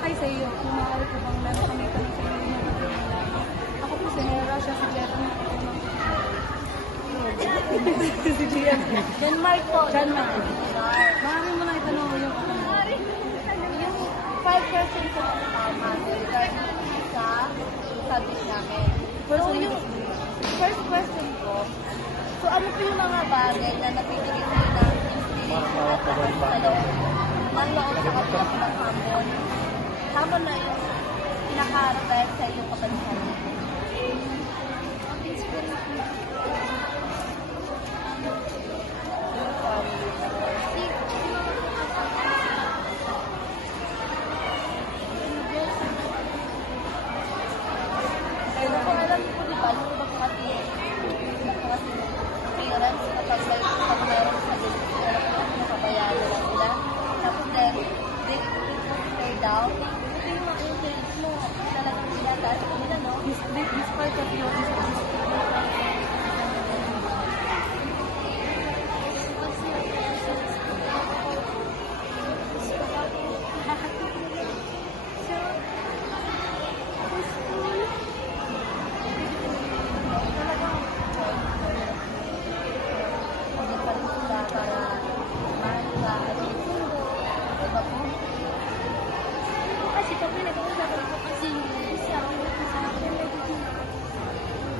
kay Seiyo, kung maaari ko bang meron kami tanong sa inyo na ako po si Nora, siya si Jeff. Si GM. John Mark po. John Mark. Maaari mo na itanong mo yung ako. Yung 5 questions ko regarding sa subject namin. So, yung first question ko, so ano po yung mga bagay na napipigil nyo na inspiration at lakas sa loob sa kapag ng hamon? Hamon na yung pinakaharap dahil sa iyong kapansanan. Pero kung alam mo, di ba, yung ibang kasi parents, kapag meron sa alam mo, nakabayaran lang nila. Tapos then, they stay down. Ito yung mga influence mo. Talagang pinataas ko nila, no? Despite of your Kasi pag pinag-uusapan ko kasi siya ako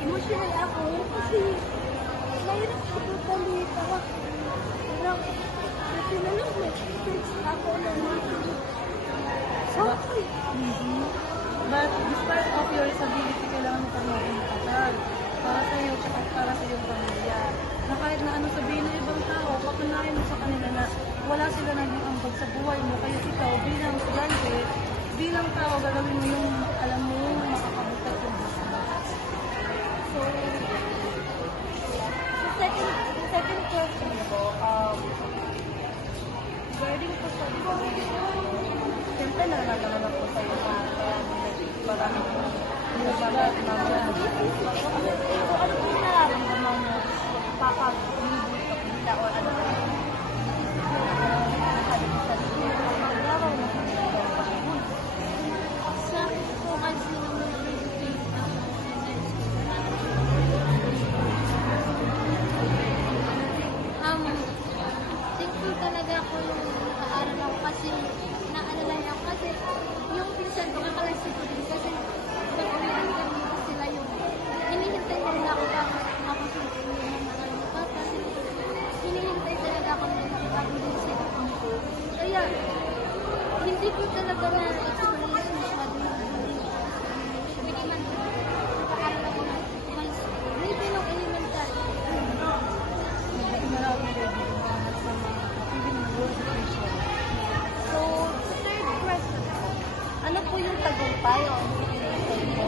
emotional ako kasi mahirap ako balita. Parang kasi nalang na-experience ako na sorry. But despite of your disability, kailangan mo pa mag-aral para sa iyo at para sa iyong pamilya. Na kahit na ano sabihin ng ibang tao, patunayan mo sa kanila na wala sila naging ambag sa buhay mo. Kaya ikaw bilang estudyante, bilang tao, gagawin mo yung alam mo makakabutat yung buhay mo. So, second question ko, regarding po sa siyempre nararamdaman ako sa iyo na parang nagbabat na ano po yung nararamdaman mo kapag umibig ka nila o ano ba sabi ko sa iyo kapag laraw mo Sa akin po kasi naman nag-face ako thankful talaga ako nung nakaaral ako kasi naalala ako kasi yung pinsan ko kakalasi ko din kasi pag-uwian kami sila yung hinihintay nila ako ako sa yung mga papa hinihintay talaga ako nung ako din sila kaya hindi ko talaga na-experience masyado hindi man nakaaral ako na grade ng elementary Marami rin yung mga sa mga even in world situation. So, third question po, ano po yung tagumpay o ano po yung sa inyo?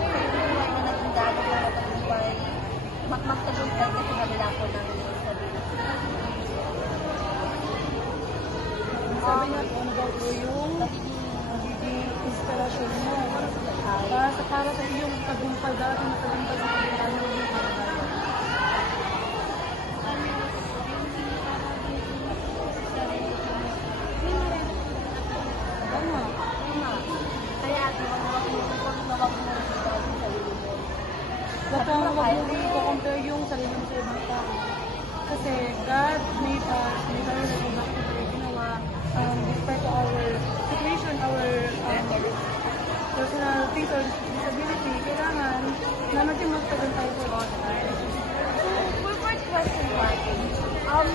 Tagumpay na naging dalo na tagumpay, magtagumpay kasi kabila po ng disability. Sabi nga po, ano daw po yung magiging inspirasyon mo para sa iyong tagumpay, dati na tagumpay sa pagkakano yung kalagayan. Tama. Kaya mawag mo sa sarili mo. Wag mo i-compare yung sarili mo sa ibang tao. Kasi God made us, may tayo na ibang tayo ginawa, despite our situation, our personal things or disability, kailangan na maging magtagal tayo for all time. So, for first question po natin,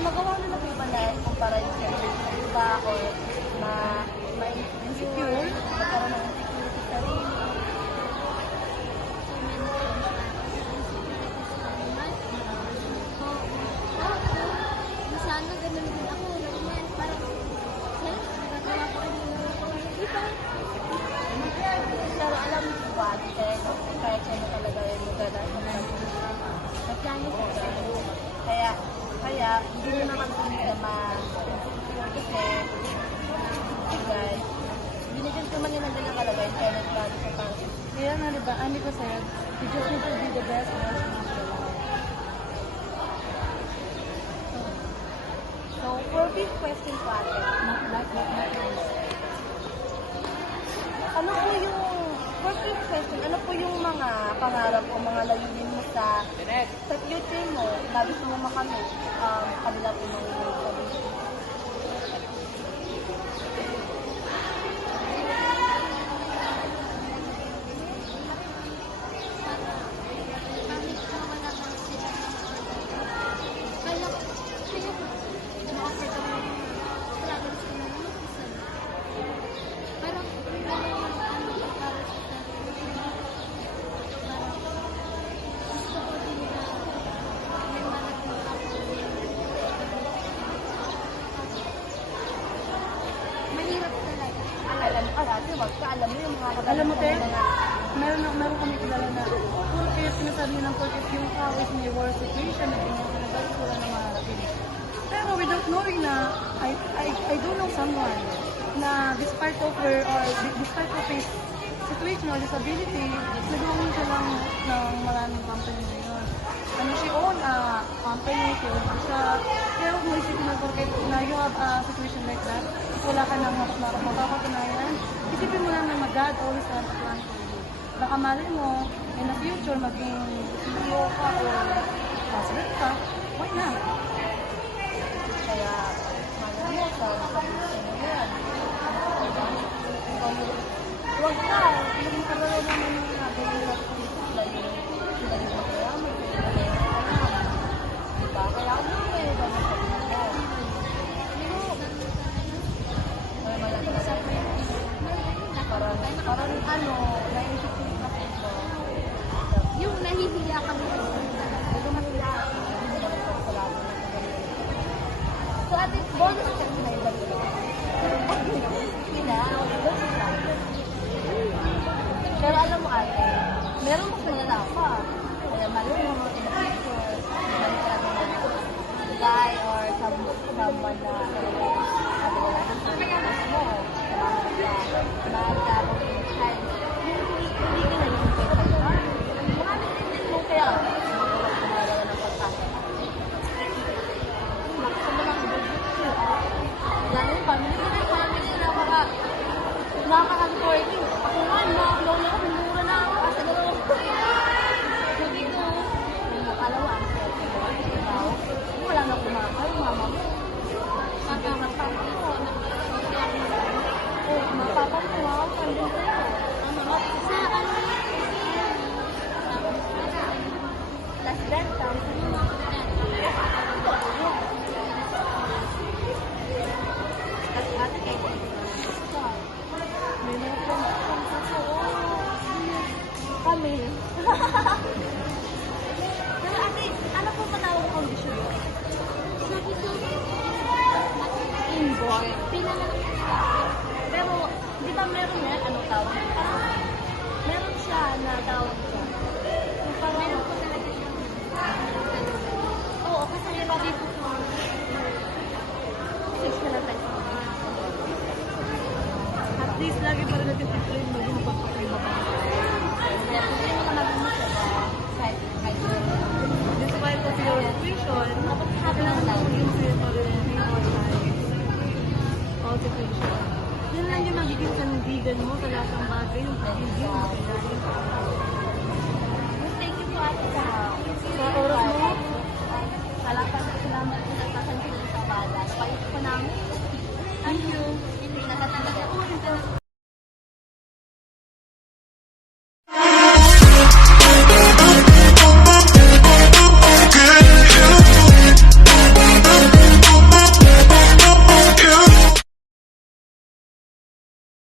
magawa na na po ba na kumpara yung sa iba or ma-insecure, magkaroon ng insecurity sa sarili? Sana ganun din ako. Parang, nagagawa ko ano iba. Pero alam mo po ba, kahit siya na talaga yung lugar na nagplano po siya. Kaya, hindi nyo naman po nila kasi, guys, binigyan ko man nila ng kalagay, kaya nagplano siya para sa Kaya nga, diba, Andy ko said, you just need to be the best version of your life. So, for fifth question po ate, Not nice. mga pangarap o mga layunin mo sa future mo na gusto mo makamit, kanila po mga sabihin. Kahit na wala na sila. Kaya sila ma-offer ko yung struggles ko na yung isa. Parang wala yung para sa sarili. Parang gusto ko din na may marating ako. Mahirap talaga. Alam mo yung mga Alam mo, te, na meron kami kilala na porket sinasabi niya ng porket yung kawis may war situation na ganyan ka na guys, wala na maharapin. Pero without knowing na, I do know someone na despite of her, or despite of his situation or disability, nagawa siya lang ng maraming company ngayon. Ano siya own company, siya own siya. Pero kung isipin mo porket na you have a situation like that, wala ka nang makakapatunayan, isipin mo lang na God always has a plan for you. Baka malay mo, in the future, maging CEO ka o president ka, why not? Kaya, mga mo, sa nakapagod mo yan. Huwag ka, yung kagawin naman yung nabihirap ko sila yung mayaman, diba? Kaya ako naman eh, ba masabi mo? Kaya malaki na lang parang ano, naisip ko yung ako ko. Yung nahihiya kami sa Ito mahila ako. Hindi naman ito sa labo na kagaling. So, ate, bonus check na yung dalawa. Pero alam mo ate, meron mas malala pa. Kaya malay mo, in the future, meron ka natin na guy or someone na sabi nila sa pagkakas mo, magka-child. Hindi ka na yung pagkakas. Mga nagtitin mo kaya, gumagawa ng pagkakas. Gusto mo lang lalo yung family ko na yung family na nakaka-working. Ako nga, lola ko, mura na ako. Kasi dalawang sabi ko, alam mo, ang swerte ko. Wala na kumakal, mama mo. Mapapapa mo. Oh, mapapa mo, ha? Pandun sa'yo. sa ano Last dance, ate kayo. May mga Kami. Pero ate, ano po matawag kondisyon yun? sabi ko Inborn. pinanganak Pero, di ba meron yan? Ano tawag? Parang, meron siya na tawag siya. Yung parang, meron ko talaga siya oo, kasi yung sabi ko, six ka na tayo. at least lagi pa rin natin i-train mo yung pagpapakiba ka. Kaya, kung yun yung naman mo siya na kahit Despite of your situation, dapat happy lang kailangan daw. mo yung sa'yo pa rin yung all situation. Yun lang yung magiging sandigan mo sa lahat ng bagay, yung pagiging mo kailangan. Thank you po ate sa